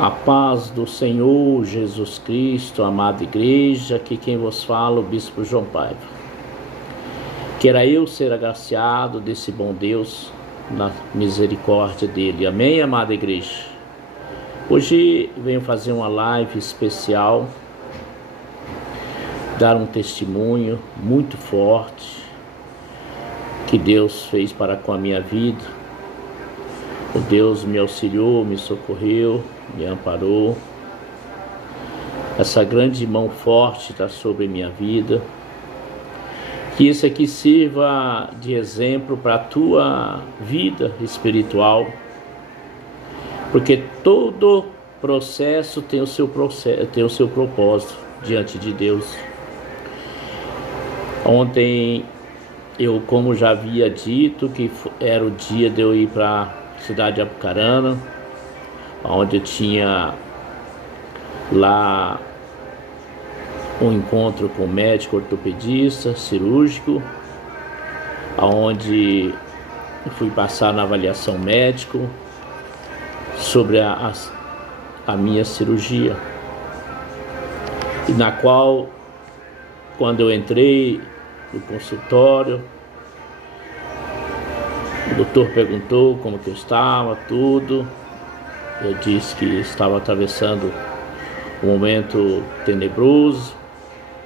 A paz do Senhor Jesus Cristo, amada igreja, aqui quem vos fala, o Bispo João Paiva. Queira eu ser agraciado desse bom Deus, na misericórdia dele. Amém, amada igreja? Hoje venho fazer uma live especial, dar um testemunho muito forte que Deus fez para com a minha vida. O Deus me auxiliou, me socorreu, me amparou. Essa grande mão forte está sobre minha vida. Que isso aqui sirva de exemplo para a tua vida espiritual, porque todo processo tem o seu propósito diante de Deus. Ontem eu, como já havia dito, que era o dia de eu ir para a cidade de Apucarana, onde eu tinha lá um encontro com o médico ortopedista, cirúrgico, onde fui passar na avaliação médica sobre a minha cirurgia, e na qual, quando eu entrei no consultório, o doutor perguntou como que eu estava, tudo. Eu disse que estava atravessando um momento tenebroso,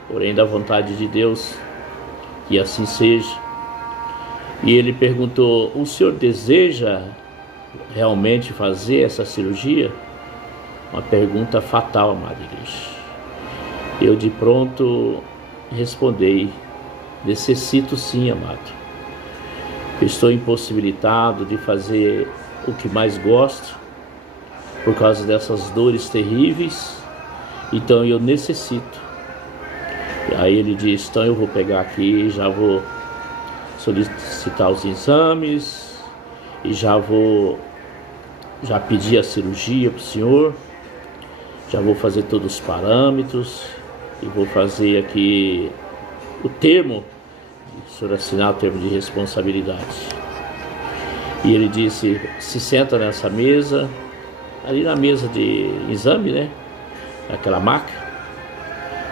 porém da vontade de Deus, que assim seja. E ele perguntou: o senhor deseja realmente fazer essa cirurgia? Uma pergunta fatal, amada igreja. Eu de pronto respondi: necessito sim, amado. Estou impossibilitado de fazer o que mais gosto por causa dessas dores terríveis, então eu necessito. Aí ele disse: então eu vou pegar aqui, já vou solicitar os exames e já pedir a cirurgia para o senhor, já vou fazer todos os parâmetros e vou fazer aqui o termo, o senhor assinar o termo de responsabilidade. E ele disse: se senta nessa mesa, ali na mesa de exame, né, naquela maca.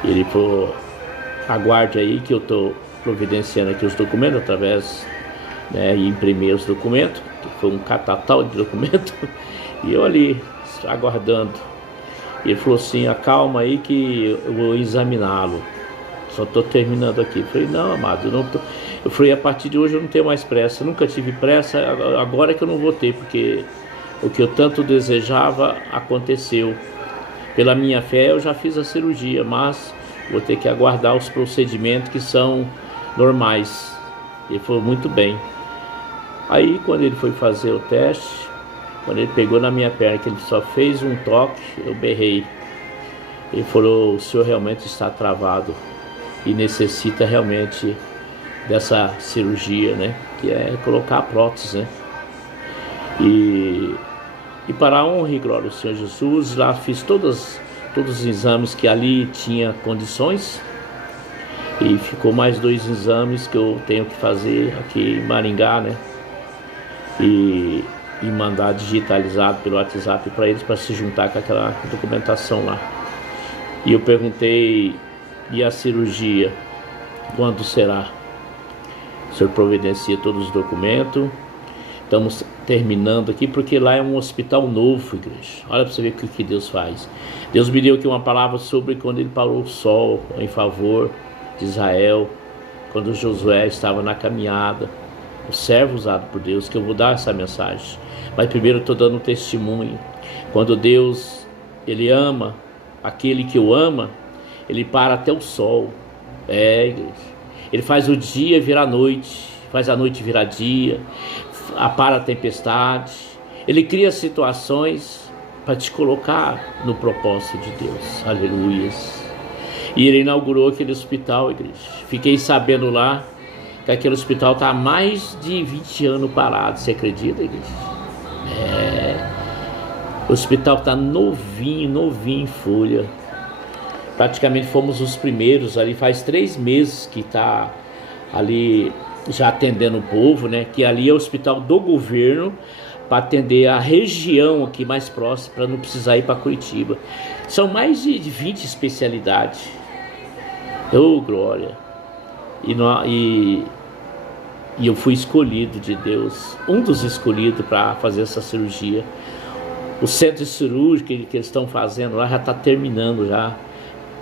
Ele falou: aguarde aí que eu estou providenciando aqui os documentos através, né, e imprimir os documentos, que foi um catatal de documentos, e eu ali aguardando. Ele falou assim: acalma aí que eu vou examiná-lo, só estou terminando aqui. Eu falei: não, amado, eu não tô. Eu falei: a partir de hoje eu não tenho mais pressa, nunca tive pressa, agora é que eu não vou ter, porque o que eu tanto desejava aconteceu. Pela minha fé eu já fiz a cirurgia, mas vou ter que aguardar os procedimentos que são normais. Ele falou: muito bem. Aí quando ele foi fazer o teste, quando ele pegou na minha perna, que ele só fez um toque, eu berrei. Ele falou: o senhor realmente está travado e necessita realmente dessa cirurgia, né, que é colocar a prótese, né. E para a honra e glória do Senhor Jesus, lá fiz todos os exames que ali tinha condições, e ficou mais 2 exames que eu tenho que fazer aqui em Maringá, né, e mandar digitalizado pelo WhatsApp para eles, para se juntar com aquela documentação lá. E eu perguntei: e a cirurgia, quando será? O senhor providencia todos os documentos. Estamos terminando aqui, porque lá é um hospital novo, igreja. Olha para você ver o que Deus faz. Deus me deu aqui uma palavra sobre quando ele parou o sol em favor de Israel, quando Josué estava na caminhada, o servo usado por Deus, que eu vou dar essa mensagem. Mas primeiro eu estou dando um testemunho. Quando Deus, ele ama aquele que o ama, ele para até o sol. Igreja. Ele faz o dia virar noite, faz a noite virar dia, apara a tempestade. Ele cria situações para te colocar no propósito de Deus. Aleluias. E ele inaugurou aquele hospital, igreja. Fiquei sabendo lá que aquele hospital está há mais de 20 anos parado. Você acredita, igreja? O hospital está novinho em folha. Praticamente fomos os primeiros ali. Faz 3 meses que está ali já atendendo o povo, né? Que ali é o hospital do governo, para atender a região aqui mais próxima, para não precisar ir para Curitiba. São mais de 20 especialidades. Oh, glória! E eu fui escolhido de Deus, um dos escolhidos para fazer essa cirurgia. O centro cirúrgico que eles estão fazendo lá já está terminando já.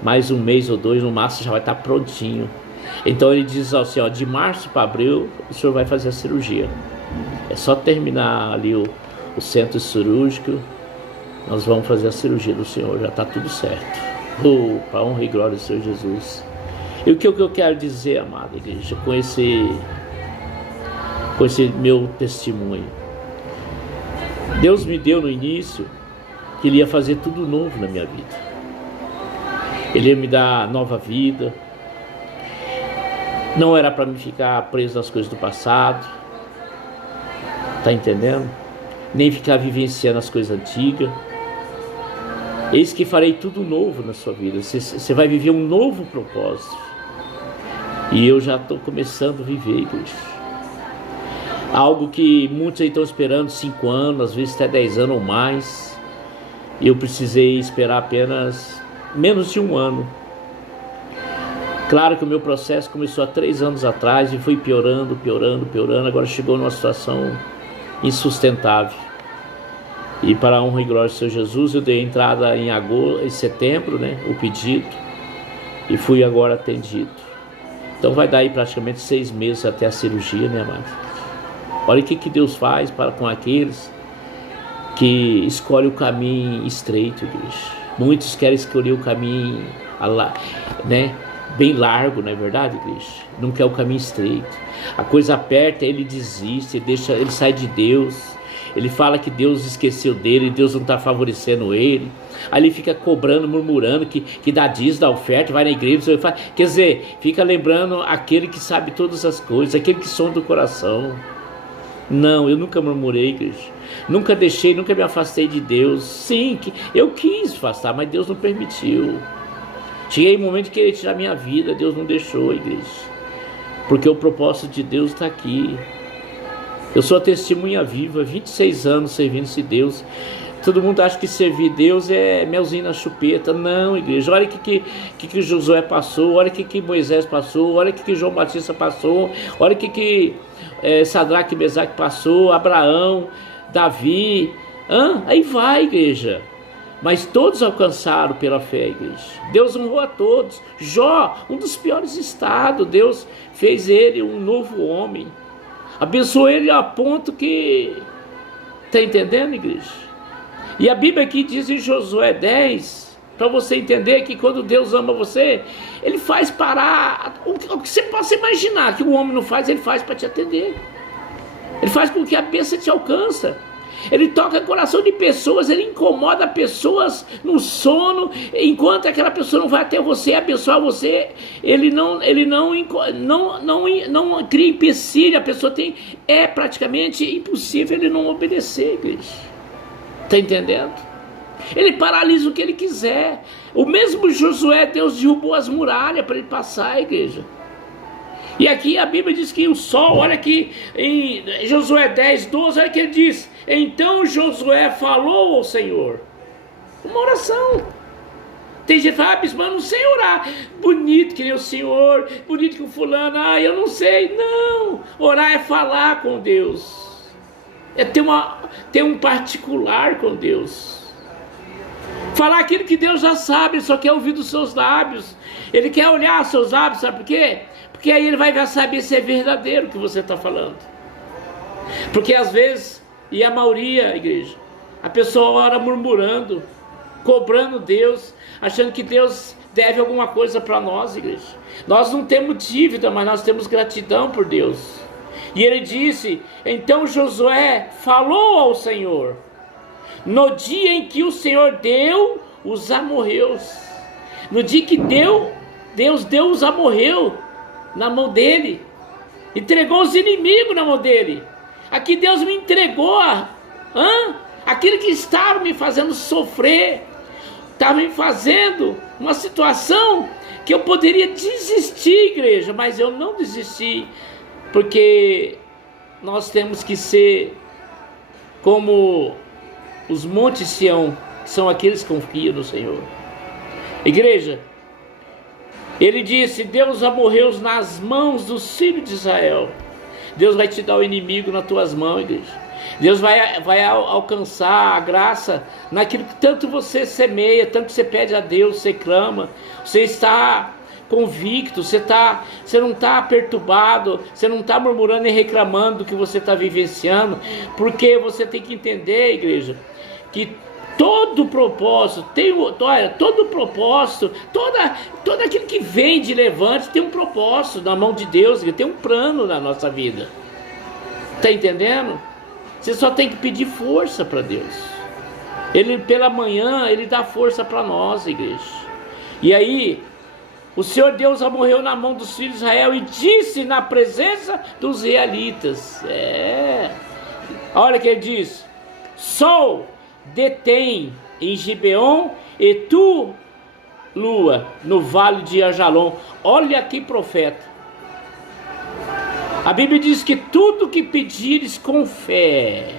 Mais um mês ou dois, no máximo, já vai estar prontinho. Então ele diz assim, ó, de março para abril o senhor vai fazer a cirurgia. É só terminar ali o centro cirúrgico, nós vamos fazer a cirurgia do senhor, já está tudo certo. Para honra e glória do Senhor Jesus. E o que eu quero dizer, amada igreja, com esse meu testemunho? Deus me deu no início que Ele ia fazer tudo novo na minha vida. Ele ia me dar nova vida. Não era para me ficar preso nas coisas do passado. Tá entendendo? Nem ficar vivenciando as coisas antigas. Eis que farei tudo novo na sua vida. Você vai viver um novo propósito. E eu já estou começando a viver, igreja. Algo que muitos aí estão esperando 5 anos, às vezes até 10 anos ou mais. E eu precisei esperar apenas menos de 1 ano. Claro que o meu processo começou há 3 anos atrás e foi piorando. Agora chegou numa situação insustentável. E para a honra e glória do Senhor Jesus, eu dei entrada em setembro, né, o pedido. E fui agora atendido. Então vai dar aí praticamente 6 meses até a cirurgia, né, amado? Olha o que Deus faz com aqueles que escolhem o caminho estreito, igreja. Muitos querem escolher o caminho, né, bem largo, não é verdade, igreja? Não quer o caminho estreito. A coisa aperta, ele desiste, ele sai de Deus. Ele fala que Deus esqueceu dele, Deus não está favorecendo ele. Aí ele fica cobrando, murmurando que dá dízimo, dá oferta, vai na igreja. Quer dizer, fica lembrando aquele que sabe todas as coisas, aquele que sonda o coração. Não, eu nunca murmurei, igreja. Nunca me afastei de Deus. Sim, eu quis afastar, mas Deus não permitiu. Cheguei um momento de querer tirar minha vida, Deus não deixou, igreja. Porque o propósito de Deus está aqui. Eu sou a testemunha viva, 26 anos servindo-se Deus. Todo mundo acha que servir Deus é melzinho na chupeta. Não, igreja, olha o que Josué passou, olha o que Moisés passou, olha o que João Batista passou, olha o que Sadraque e Mesaque passou, Abraão, Davi. Aí vai, igreja. Mas todos alcançaram pela fé, igreja. Deus honrou a todos. Jó, um dos piores estados, Deus fez ele um novo homem. Abençoou ele a ponto que... Está entendendo, igreja? E a Bíblia aqui diz em Josué 10, para você entender que quando Deus ama você, Ele faz parar o que você possa imaginar que o homem não faz, Ele faz para te atender. Ele faz com que a bênção te alcança. Ele toca o coração de pessoas, Ele incomoda pessoas no sono, enquanto aquela pessoa não vai até você abençoar você, Ele não cria empecilho, a pessoa é praticamente impossível Ele não obedecer, igreja. Está entendendo? Ele paralisa o que Ele quiser. O mesmo Josué, Deus derrubou as muralhas para ele passar, igreja. E aqui a Bíblia diz que o sol, olha aqui em Josué 10, 12, olha que ele diz: então Josué falou ao Senhor. Uma oração. Tem gente que fala, bispo, eu não sei orar. Bonito que nem o Senhor, bonito que o fulano, eu não sei. Não, orar é falar com Deus. É ter um particular com Deus. Falar aquilo que Deus já sabe, Ele só quer ouvir dos seus lábios. Ele quer olhar os seus lábios, sabe por quê? Porque aí Ele vai saber se é verdadeiro o que você está falando. Porque às vezes, e a maioria, igreja, a pessoa ora murmurando, cobrando Deus, achando que Deus deve alguma coisa para nós, igreja. Nós não temos dívida, mas nós temos gratidão por Deus. E ele disse, então Josué falou ao Senhor, no dia em que o Senhor deu os amorreus, no dia que Deus deu os amorreus na mão dele, entregou os inimigos na mão dele. Aqui Deus me entregou aquilo que estava me fazendo sofrer, estava me fazendo uma situação que eu poderia desistir, igreja, mas eu não desisti, porque nós temos que ser como os montes Sião, que são aqueles que confiam no Senhor. Igreja, ele disse: Deus amorreu nas mãos dos filhos de Israel. Deus vai te dar o inimigo nas tuas mãos, igreja. Deus vai alcançar a graça naquilo que tanto você semeia, tanto você pede a Deus, você clama, você está convicto, você não está perturbado, você não está murmurando e reclamando do que você está vivenciando, porque você tem que entender, igreja, que todo propósito, todo aquilo que vem de levante tem um propósito na mão de Deus, tem um plano na nossa vida. Está entendendo? Você só tem que pedir força para Deus. Ele, pela manhã, Ele dá força para nós, igreja. E aí, o Senhor Deus amorreu na mão dos filhos de Israel e disse na presença dos israelitas. Olha o que ele diz: sol detém em Gibeon e tu, lua, no vale de Ajalon. Olha que profeta. A Bíblia diz que tudo que pedires com fé,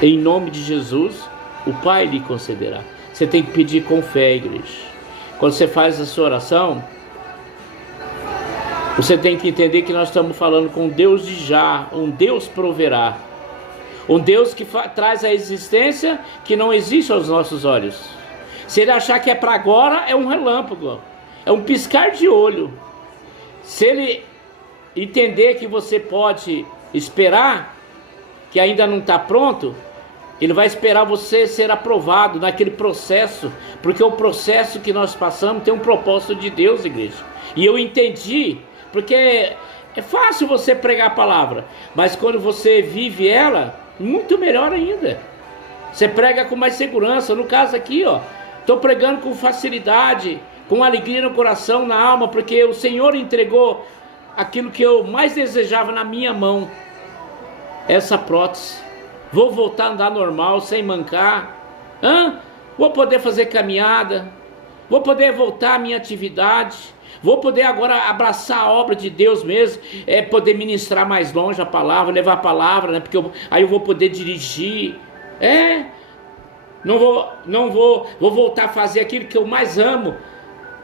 em nome de Jesus, o Pai lhe concederá. Você tem que pedir com fé, igreja. Quando você faz a sua oração, você tem que entender que nós estamos falando com Deus de já, um Deus proverá. Um Deus que traz a existência que não existe aos nossos olhos. Se ele achar que é para agora, é um relâmpago, é um piscar de olho. Se ele entender que você pode esperar, que ainda não está pronto, ele vai esperar você ser aprovado naquele processo, porque o processo que nós passamos tem um propósito de Deus, igreja. E eu entendi, porque é fácil você pregar a palavra, mas quando você vive ela, muito melhor ainda. Você prega com mais segurança. No caso aqui, estou pregando com facilidade, com alegria no coração, na alma, porque o Senhor entregou aquilo que eu mais desejava na minha mão, essa prótese. Vou voltar a andar normal, sem mancar, vou poder fazer caminhada, vou poder voltar à minha atividade, vou poder agora abraçar a obra de Deus mesmo, poder ministrar mais longe a palavra, levar a palavra, né? Porque aí eu vou poder dirigir, vou voltar a fazer aquilo que eu mais amo,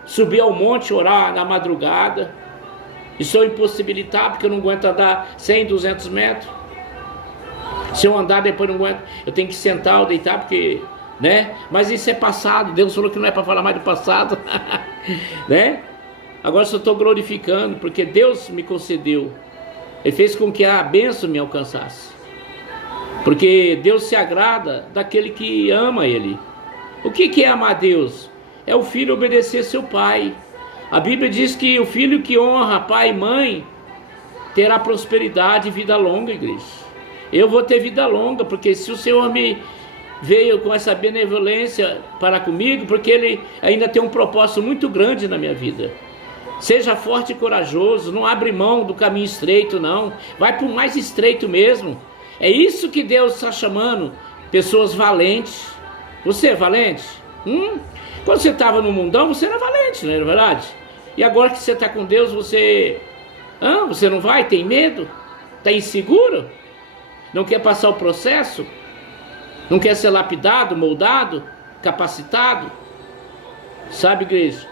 subir ao monte, orar na madrugada. Estou impossibilitado porque eu não aguento andar 100, 200 metros. Se eu andar depois não aguento, eu tenho que sentar ou deitar porque, né? Mas isso é passado. Deus falou que não é para falar mais do passado, né? Agora só estou glorificando porque Deus me concedeu. Ele fez com que a bênção me alcançasse. Porque Deus se agrada daquele que ama Ele. O que é amar a Deus? É o filho obedecer seu pai. A Bíblia diz que o filho que honra pai e mãe terá prosperidade e vida longa, igreja. Eu vou ter vida longa, porque se o Senhor me veio com essa benevolência para comigo, porque Ele ainda tem um propósito muito grande na minha vida. Seja forte e corajoso, não abre mão do caminho estreito, não. Vai para o mais estreito mesmo. É isso que Deus está chamando, pessoas valentes. Você é valente? Quando você estava no mundão, você era valente, não é verdade? E agora que você está com Deus, você não vai? Tem medo? Está inseguro? Não quer passar o processo? Não quer ser lapidado, moldado, capacitado? Sabe, igreja?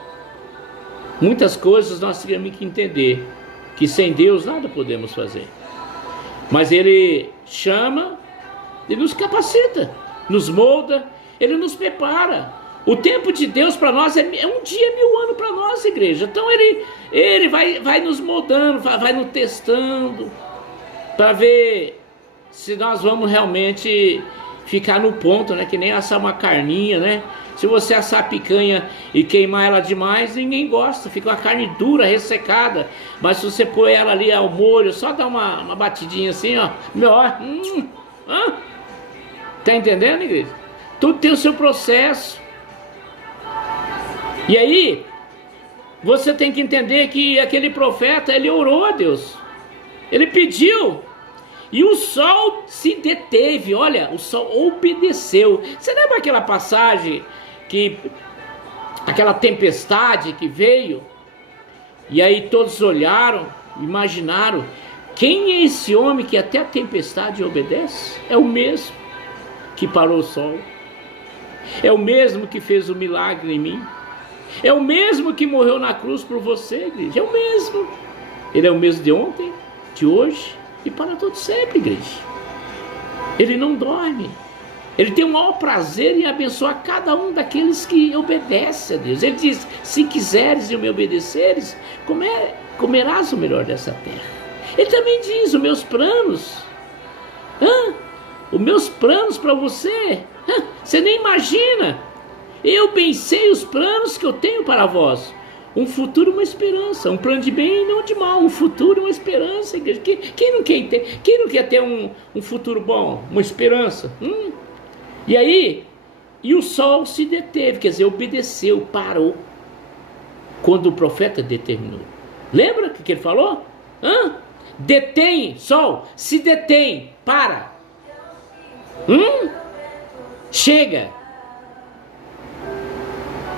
Muitas coisas nós temos que entender que sem Deus nada podemos fazer. Mas Ele chama, Ele nos capacita, nos molda, Ele nos prepara. O tempo de Deus para nós é um dia, 1000 anos para nós, igreja. Então Ele vai nos moldando, vai nos testando, para ver se nós vamos realmente ficar no ponto, né? Que nem assar uma carninha, né? Se você assar a picanha e queimar ela demais, ninguém gosta, fica uma carne dura, ressecada. Mas se você pôr ela ali ao molho, só dá uma batidinha assim, melhor. Tá entendendo, igreja? Tudo tem o seu processo. E aí, você tem que entender que aquele profeta, ele orou a Deus. Ele pediu. E o sol se deteve, olha, o sol obedeceu. Você lembra aquela passagem, aquela tempestade que veio? E aí todos olharam, imaginaram, Quem é esse homem que até a tempestade obedece? É o mesmo que parou o sol. É o mesmo que fez o milagre em mim. É o mesmo que morreu na cruz por você, igreja. É o mesmo. Ele é o mesmo de ontem, de hoje e para todo sempre, igreja. Ele não dorme. Ele tem o maior prazer em abençoar cada um daqueles que obedecem a Deus. Ele diz: se quiseres e me obedeceres, comerás o melhor dessa terra. Ele também diz: os meus planos, os meus planos para você, você nem imagina. Eu pensei os planos que eu tenho para vós. Um futuro, uma esperança. Um plano de bem e não de mal. Um futuro, uma esperança, igreja. Quem não quer ter um futuro bom? Uma esperança? E aí, e o sol se deteve, quer dizer, obedeceu, parou. Quando o profeta determinou. Lembra o que ele falou? Detém, sol, se detém, para. Chega.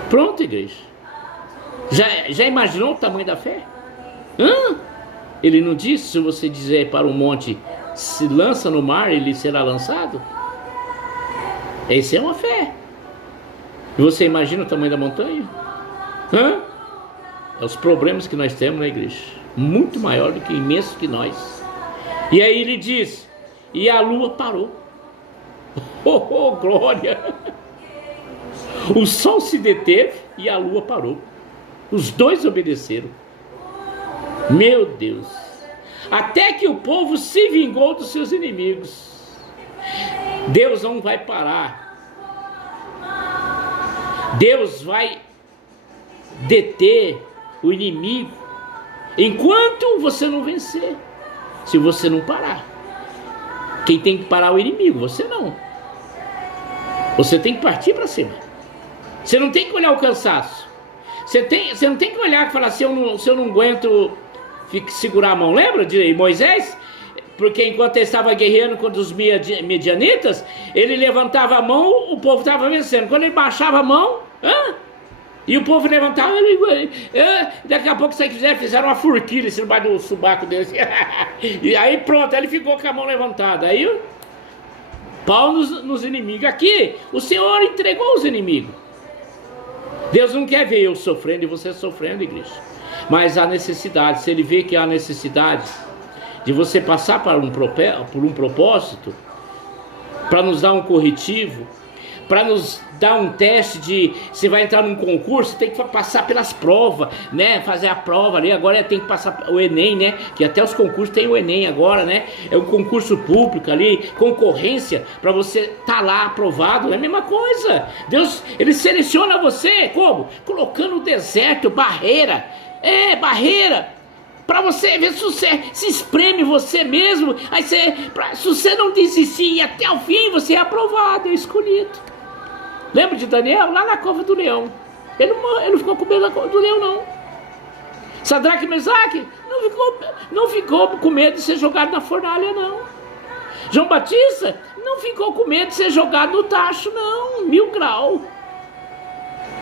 Pronto, igreja. Já imaginou o tamanho da fé? Ele não disse: se você dizer para o monte, se lança no mar, ele será lançado? Essa é uma fé. E você imagina o tamanho da montanha? É os problemas que nós temos na igreja. Muito maior do que imenso que nós. E aí ele diz: e a lua parou. Oh, glória! O sol se deteve e a lua parou. Os dois obedeceram. Meu Deus! Até que o povo se vingou dos seus inimigos. Deus não vai parar. Deus vai deter o inimigo enquanto você não vencer. Se você não parar. Quem tem que parar é o inimigo, você não. Você tem que partir para cima. Você não tem que olhar o cansaço. Você não tem que olhar e falar: se eu não aguento segurar a mão. Lembra de Moisés? Porque enquanto ele estava guerreando contra os medianitas, ele levantava a mão, o povo estava vencendo. Quando ele baixava a mão, e o povo levantava, daqui a pouco, se quiser, fizeram uma forquilha assim, debaixo do subaco dele. E aí pronto, ele ficou com a mão levantada. Aí pau nos inimigos. Aqui, o Senhor entregou os inimigos. Deus não quer ver eu sofrendo e você sofrendo, igreja. Mas há necessidade. Se Ele vê que há necessidade de você passar por um propósito, para nos dar um corretivo, para nos dar um teste de, se vai entrar num concurso, tem que passar pelas provas, né? Fazer a prova ali, agora tem que passar o Enem, né? Que até os concursos tem o Enem agora, né? É um concurso público ali, concorrência, para você estar lá aprovado, é a mesma coisa. Deus, Ele seleciona você, como? Colocando no deserto, barreira, para você ver se você se espreme você mesmo, aí se você não desistir e até o fim, você é aprovado, é escolhido. Lembra de Daniel? Lá na cova do leão. Ele não ficou com medo do leão, não. Sadraque e Mesaque não ficou com medo de ser jogado na fornalha, não. João Batista não ficou com medo de ser jogado no tacho, não. 1000 graus.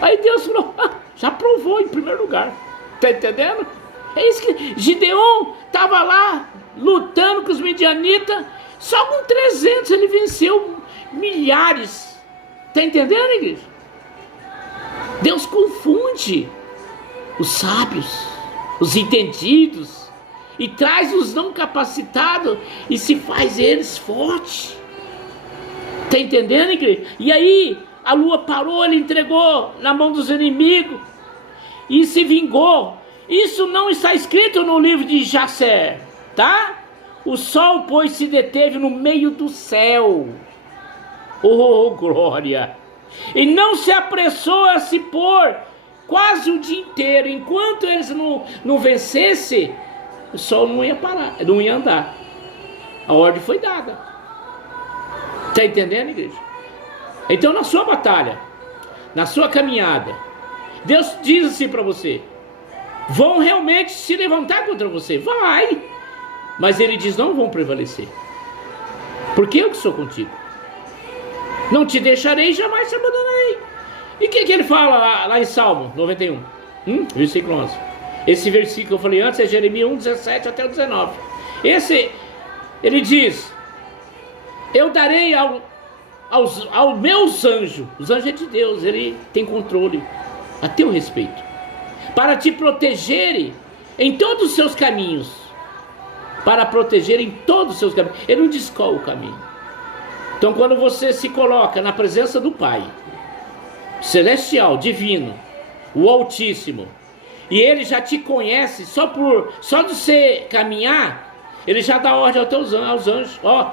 Aí Deus falou: já provou em primeiro lugar. Tá entendendo? É isso que Gideon estava lá lutando com os midianitas. Só com 300 ele venceu milhares. Está entendendo, igreja? Deus confunde os sábios, os entendidos, e traz os não capacitados e se faz eles fortes. Está entendendo, igreja? E aí a lua parou, ele entregou na mão dos inimigos e se vingou. Isso não está escrito no livro de Jasser, tá? O sol, pois, se deteve no meio do céu. Oh, glória! E não se apressou a se pôr quase o dia inteiro. Enquanto eles não vencessem, o sol não ia parar, não ia andar. A ordem foi dada. Está entendendo, igreja? Então, na sua batalha, na sua caminhada, Deus diz assim para você: vão realmente se levantar contra você? Vai! Mas Ele diz: não vão prevalecer, porque eu que sou contigo. Não te deixarei, jamais te abandonarei. E o que Ele fala lá em Salmo 91? Versículo 11. Esse versículo que eu falei antes é Jeremias 1, 17 até o 19. Ele diz: eu darei aos meus anjos, os anjos é de Deus, ele tem controle a teu respeito, para te protegerem em todos os seus caminhos, para proteger em todos os seus caminhos. Ele não diz qual o caminho. Então, quando você se coloca na presença do Pai celestial, divino, o Altíssimo, e ele já te conhece, só de você caminhar, ele já dá ordem aos anjos: ó,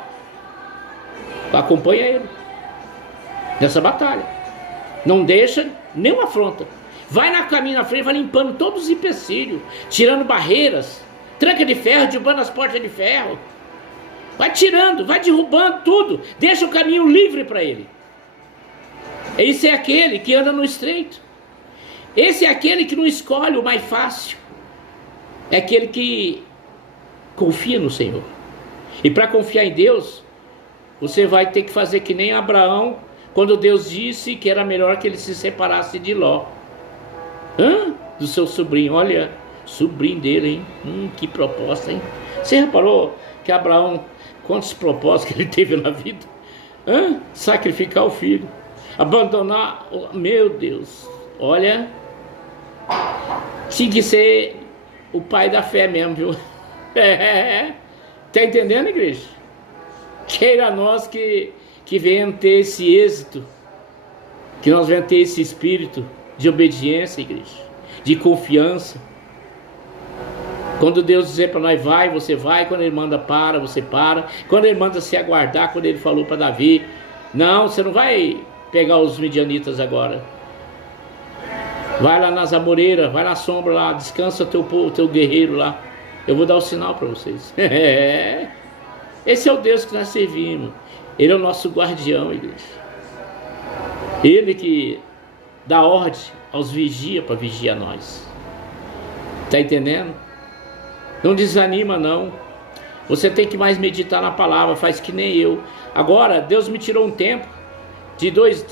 acompanha ele nessa batalha, não deixa nenhuma afronta, vai na caminho na frente, vai limpando todos os empecilhos, tirando barreiras, tranca de ferro, derrubando as portas de ferro, vai tirando, vai derrubando tudo, deixa o caminho livre para ele. Esse é aquele que anda no estreito, esse é aquele que não escolhe o mais fácil, é aquele que confia no Senhor. E para confiar em Deus, você vai ter que fazer que nem Abraão, quando Deus disse que era melhor que ele se separasse de Ló, do seu sobrinho. Olha, sobrinho dele, hein? Que proposta, hein? Você reparou que Abraão, quantos propósitos que ele teve na vida? Sacrificar o filho, abandonar, meu Deus, olha, tinha que ser o pai da fé mesmo, viu? Tá entendendo, igreja? Queira nós que venhamos ter esse êxito, que nós venhamos ter esse espírito de obediência, igreja, de confiança. Quando Deus dizer para nós vai, você vai. Quando Ele manda para, você para. Quando Ele manda se aguardar, quando Ele falou para Davi: não, você não vai pegar os midianitas agora, vai lá nas amoreiras, vai na sombra lá, descansa teu guerreiro lá, eu vou dar o sinal para vocês. Esse é o Deus que nós servimos. Ele é o nosso guardião, igreja. Ele que dá ordem aos vigia para vigiar nós. Está entendendo? Não desanima não. Você tem que mais meditar na palavra, faz que nem eu. Agora, Deus me tirou um tempo, de dois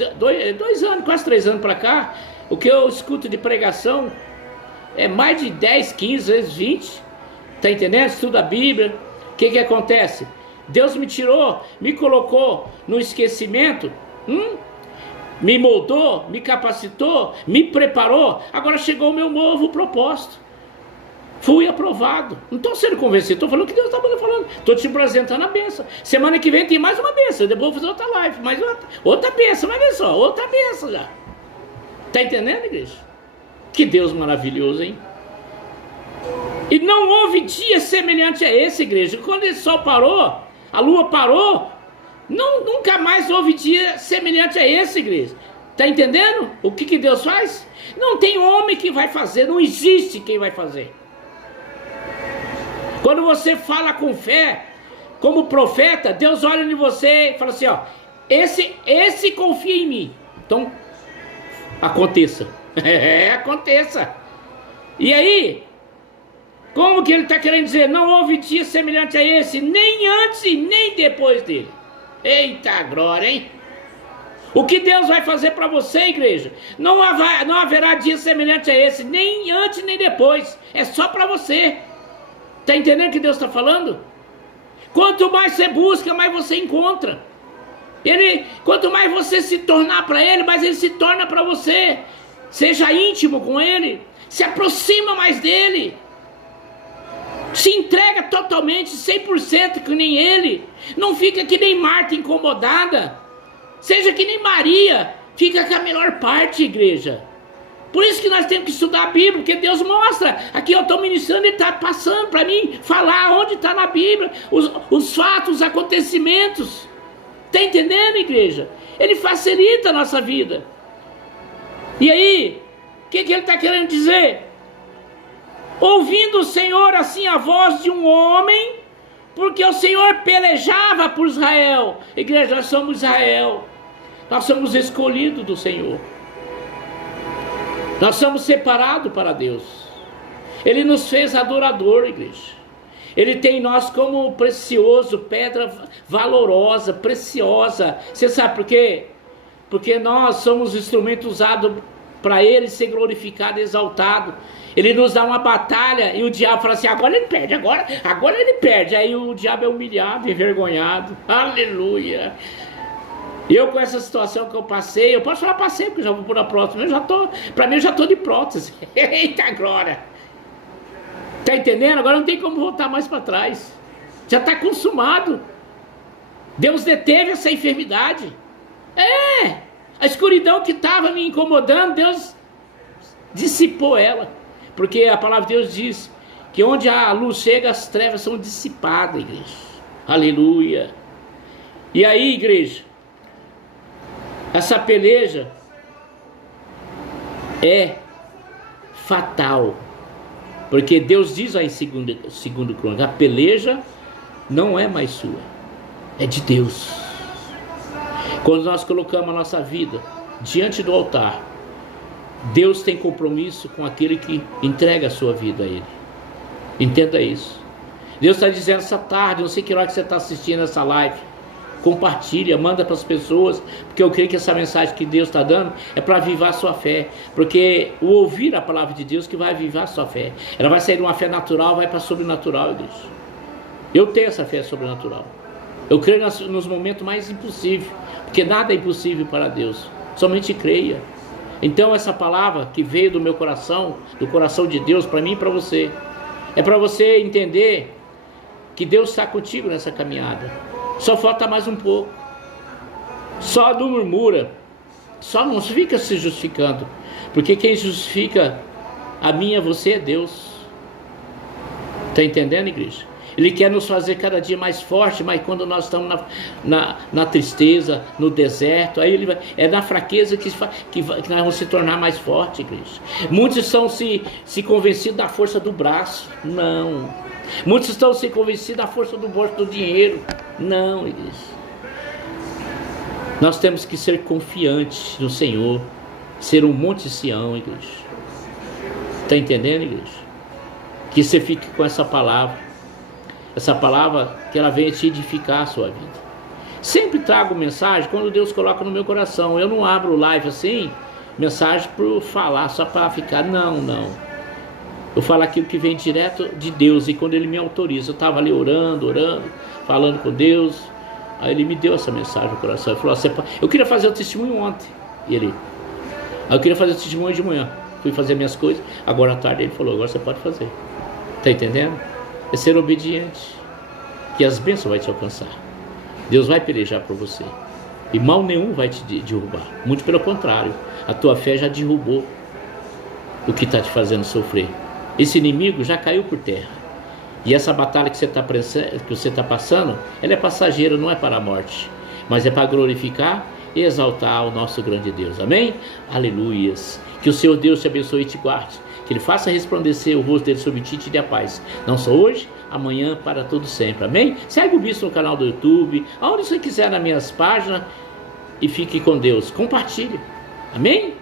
anos, quase 3 anos para cá, o que eu escuto de pregação é mais de 10, 15, vezes 20. Está entendendo? Estuda a Bíblia. O que acontece? Deus me tirou, me colocou no esquecimento, me moldou, me capacitou, me preparou. Agora chegou o meu novo propósito. Fui aprovado. Não estou sendo convencido, estou falando o que Deus está falando. Estou te apresentando a bênção. Semana que vem tem mais uma bênção. Depois vou fazer outra live, mais outra bênção, vai ver só, outra bênção já. Está entendendo, igreja? Que Deus maravilhoso, hein? E não houve dia semelhante a esse, igreja. Quando o sol parou, a lua parou, nunca mais houve dia semelhante a esse, igreja. Está entendendo o que Deus faz? Não tem homem que vai fazer, não existe quem vai fazer. Quando você fala com fé, como profeta, Deus olha em você e fala assim: ó, esse confia em mim. Então, aconteça. Aconteça. E aí, como que ele está querendo dizer? Não houve dia semelhante a esse, nem antes e nem depois dele. Eita glória, hein? O que Deus vai fazer para você, igreja? Não haverá dia semelhante a esse, nem antes nem depois. É só para você. Está entendendo o que Deus está falando? Quanto mais você busca, mais você encontra. Quanto mais você se tornar para Ele, mais Ele se torna para você. Seja íntimo com Ele, se aproxima mais dEle, se entrega totalmente, 100% que nem Ele. Não fica que nem Marta incomodada. Seja que nem Maria, fica com a melhor parte, igreja. Por isso que nós temos que estudar a Bíblia, porque Deus mostra. Aqui eu estou ministrando e está passando para mim, falar onde está na Bíblia, os fatos, os acontecimentos. Está entendendo, igreja? Ele facilita a nossa vida. E aí, o que ele está querendo dizer? Ouvindo o Senhor assim a voz de um homem, porque o Senhor pelejava por Israel. Igreja, nós somos Israel. Nós somos escolhidos do Senhor. Nós somos separados para Deus. Ele nos fez adorador, igreja. Ele tem em nós como precioso, pedra valorosa, preciosa. Você sabe por quê? Porque nós somos instrumento usado para Ele ser glorificado e exaltado. Ele nos dá uma batalha e o diabo fala assim, agora ele perde, agora ele perde. Aí o diabo é humilhado, envergonhado. Aleluia. Eu com essa situação que eu passei, eu posso falar passei, porque eu já vou por a próxima. Para mim eu já estou de prótese. Eita glória. Tá entendendo? Agora não tem como voltar mais para trás. Já está consumado. Deus deteve essa enfermidade. A escuridão que estava me incomodando, Deus dissipou ela. Porque a palavra de Deus diz que onde a luz chega, as trevas são dissipadas, igreja. Aleluia. E aí, igreja, essa peleja é fatal. Porque Deus diz aí em segundo Crônicas, a peleja não é mais sua, é de Deus. Quando nós colocamos a nossa vida diante do altar, Deus tem compromisso com aquele que entrega a sua vida a Ele. Entenda isso. Deus está dizendo essa tarde, não sei que hora que você está assistindo essa live, compartilha, manda para as pessoas, porque eu creio que essa mensagem que Deus está dando é para avivar a sua fé, porque o ouvir a palavra de Deus que vai avivar a sua fé. Ela vai sair de uma fé natural, vai para a sobrenatural, igreja. Eu tenho essa fé sobrenatural. Eu creio nos momentos mais impossíveis, porque nada é impossível para Deus, somente creia. Então essa palavra que veio do meu coração, do coração de Deus, para mim e para você, é para você entender que Deus está contigo nessa caminhada. Só falta mais um pouco. Só não murmura, só não fica se justificando, porque quem justifica a mim e a você é Deus. Está entendendo, igreja? Ele quer nos fazer cada dia mais forte, mas quando nós estamos na tristeza, no deserto, aí é na fraqueza que nós vamos se tornar mais fortes, igreja. Muitos estão se convencidos da força do braço. Não. Muitos estão se convencidos da força do bolso do dinheiro. Não, igreja. Nós temos que ser confiantes no Senhor, ser um monte de Sião, igreja. Está entendendo, igreja? Que você fique com essa palavra. Essa palavra que ela venha te edificar a sua vida. Sempre trago mensagem quando Deus coloca no meu coração. Eu não abro live assim, mensagem para falar, só para ficar. Não. Eu falo aquilo que vem direto de Deus e quando Ele me autoriza. Eu estava ali orando, falando com Deus. Aí Ele me deu essa mensagem no coração. Ele falou assim, eu queria fazer o testemunho ontem. Aí eu queria fazer o testemunho de manhã. Fui fazer minhas coisas. Agora à tarde Ele falou, agora você pode fazer. Está entendendo? É ser obediente, que as bênçãos vai te alcançar. Deus vai pelejar por você e mal nenhum vai te derrubar. Muito pelo contrário, a tua fé já derrubou o que está te fazendo sofrer. Esse inimigo já caiu por terra. E essa batalha que você está passando, ela é passageira, não é para a morte, mas é para glorificar e exaltar o nosso grande Deus. Amém? Aleluias. Que o Senhor Deus te abençoe e te guarde. Que Ele faça resplandecer o rosto dele sobre ti e te dê a paz. Não só hoje, amanhã, para todo sempre. Amém? Segue o Bispo no canal do YouTube, aonde você quiser nas minhas páginas. E fique com Deus. Compartilhe. Amém?